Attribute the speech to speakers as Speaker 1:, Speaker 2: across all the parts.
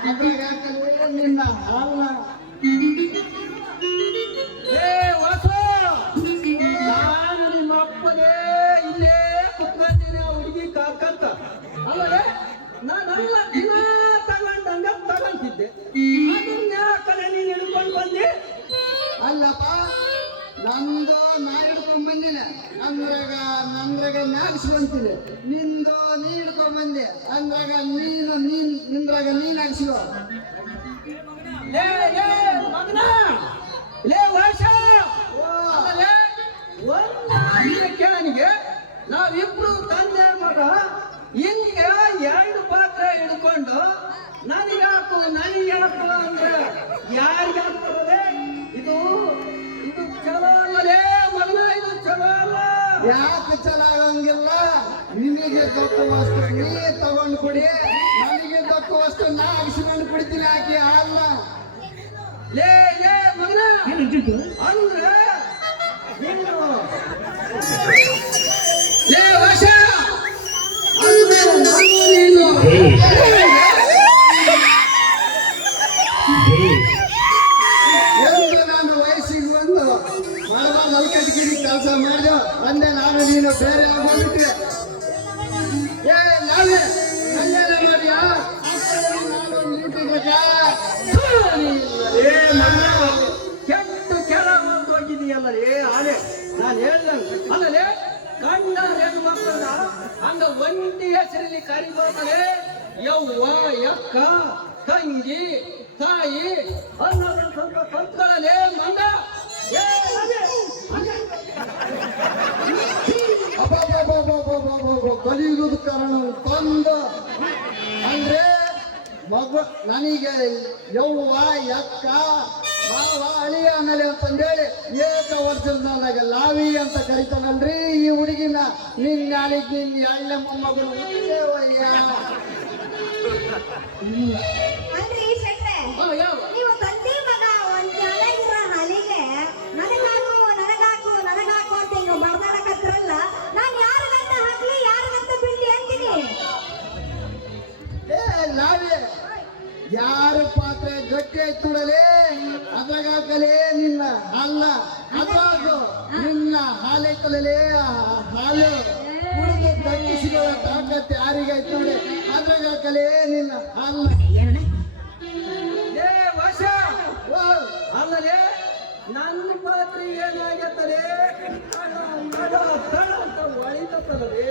Speaker 1: ನಿನ್ನ ಹಾಲ
Speaker 2: ಏ ವಾಸು ನಾನು ನಿಮ್ಮ ಇಲ್ಲೇ ಕುತ್ಕೊಂಡಿನಿ ಆ ಹುಡುಗಿ ಕಾಕಂತ ನಾನು ನಾನಲ್ಲ ದಿನ ತಗೊಂಡಂಗ ತಗೊಂತಿದ್ದೆ ಅದನ್ನ ಯಾಕಲೆ ನೀನು ಹಿಡ್ಕೊಂಡು ಬಂದಿ
Speaker 1: ಅಲ್ಲಪ್ಪ ನಂದು ನಂದ್ರಾಗ ನಾಗಿಸ್ಕೊಂತೀನಿ ನಿಂದು ನೀ ಹಿಡ್ಕೊಂಡ್ ಬಂದೆ ಅಂದಾಗ ನೀನು ನೀನ್ ನಿಂದ್ರಾಗ ನೀನ್ ಹಾಕ್ಸಿಕೋ
Speaker 2: ಲೇ ಒಂದು ಕೇಳನಿಗೆ ನಾವಿಬ್ರು ತಂದೆ ಮಗ. ಹಿಂಗೆ ಎರಡು ಪಾತ್ರೆ ಹಿಡ್ಕೊಂಡು ನನಗೆ ಹಾಕು ನನಗೆ ಹಾಕು ಅಂದ್ರೆ ಯಾರಿಗೆ
Speaker 1: ಯಾಕೆ ಚೆನ್ನಾಗಂಗಿಲ್ಲ ನಿಮಗೆ ದೊಡ್ಡ ವಸ್ತು ನೀ ತಗೊಂಡು ಕೊಡಿ. ನನಗೆ ದೊಡ್ಡ ವಸ್ತು ನಾ ಹಾಕ್ಸ್ಕೊಂಡು ಕುಡಿತೀನಿ ಹಾಕಿ ಅಲ್ಲ.
Speaker 2: ಲೇ ಲೇ ಮಗನ. ಅಂದ್ರೆ
Speaker 1: ಬೇರೆ ಆಗೋಗ್ಬಿಟ್ರೆ ಏ, ನಾಳೆ
Speaker 2: ಏ ಮಗನ ಕೆಟ್ಟ ಕೆಳ ಬಂದು ಏ ಆನೆ ನಾನು ಹೇಳ್ದಂಗ ಅಲ್ಲಲೇ, ಗಂಡ ಹೆಣ್ಣು ಮಕ್ಕಳನ್ನ ಹಂಗ ಒಂಟಿ ಹೆಸರಲ್ಲಿ ಕರಿಬೋದಲೇ? ಯವ್ವ, ಯಕ್ಕ, ತಂಗಿ, ತಾಯಿ ಅನ್ನೋದನ್ನ ಸ್ವಲ್ಪ ಕಲ್ತ್ಕೊಳ್ಳಲೇ ಮಂಗ. ಏ
Speaker 1: ಕಲಿಯುಗದ ಕಾರಣ ತಂದ ಅಂದ್ರೆ ಮಗ, ನನಗೆ ಯವ್ವ ಎಕ್ಕ ಮಾವ, ಅಳಿಯ ಆಮೇಲೆ ಅಂತಂದೇಳಿ ಏಕ ವರ್ಷದ ನನಗೆ ಲಾವಿ ಅಂತ ಕರಿತಾನಲ್ರಿ ಈ ಹುಡುಗಿನ. ನಿನ್ನ ನಿನ್ನ ಎಳ್ಳೆ ಮೊಮ್ಮಗಳು ಹುಟ್ಟೇವಯ್ಯ ಯಾರ ಪಾತ್ರೆ ಗಟ್ಟಿ ಆಯ್ತು ನೋಡಲೇ ಅದ್ರಾಗ ಹಾಕಲೇ ನಿನ್ನ ಅಲ್ಲ ಅದ್ರಾಗ ನಿನ್ನ ಹಾಲೈತಲೇ ಹಾಲು ಕುಡಿದು ದಕ್ಕಿಸಿಕೊಳ್ಳೋ ತಾಕತ್ ಯಾರಿಗಾಯ್ತು ನೋಡಿ ಅದ್ರಾಗ ಹಾಕಲೇ ನಿನ್ನ ಅಲ್ಲ
Speaker 2: ಏ ವಶ
Speaker 1: ಓ,
Speaker 2: ಅಲ್ಲಲೇ ನನ್ನ ಪಾತ್ರೆ ಏನಾಗತ್ತಲೇ ಅಂತ ಹೊಳಿತತ್ತಲೇ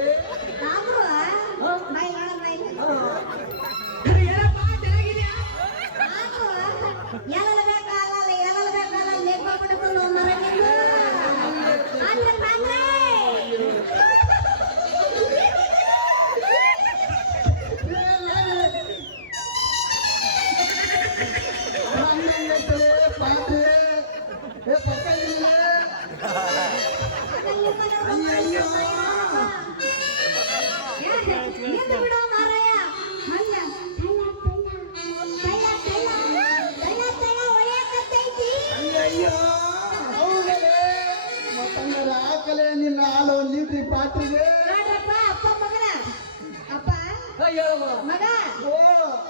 Speaker 1: ಮತ್ತಂಗಾರ ಹಾಕಲೇ ನಿನ್ನ ಹಾಲು ಲೀಟ್ರಿ ಪಾತ್ರೆಗೆ.
Speaker 3: ನೋಡ್ರಪ್ಪ ಅಪ್ಪ ಮಗನ. ಅಪ್ಪ
Speaker 2: ಅಯ್ಯೋ.
Speaker 3: ಮಗ
Speaker 1: ಓ.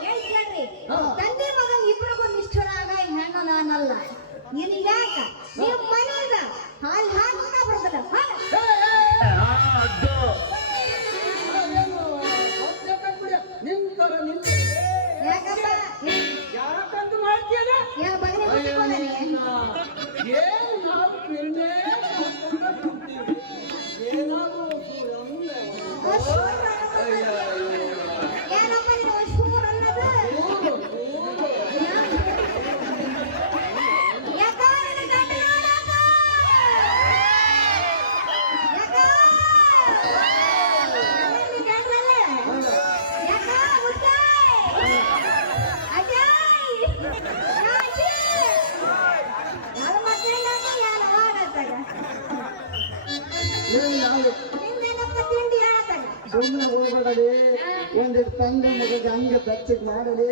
Speaker 3: ಹೇಳಿ ಕೇಳ್ರಿ?
Speaker 1: ಹಾ.
Speaker 3: ತಂದೆ ಮಗನ್ ಇಬ್ರಿಗೂ ನಿಷ್ಠುರಾಗ ಹೆಣ್ಣು ನಾನಲ್ಲ. ನೀನು ಯಾಕ? ನೀವು ಮನೆಯಾಗ ಹಾಲು ಹಾಕಿ ಬರ್ತದ
Speaker 1: ಸುಮ್ಮನೆ ಹೋಗ್ಬೇಡಲಿ ಒಂದಿಟ್ಟು ತಂದೆ ಮಗಗೆ ಹಂಗೆ ಬೆಚ್ಚಗೆ ಮಾಡಲಿ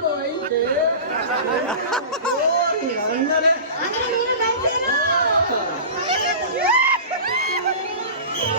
Speaker 1: 보이지?
Speaker 3: 이런 거네.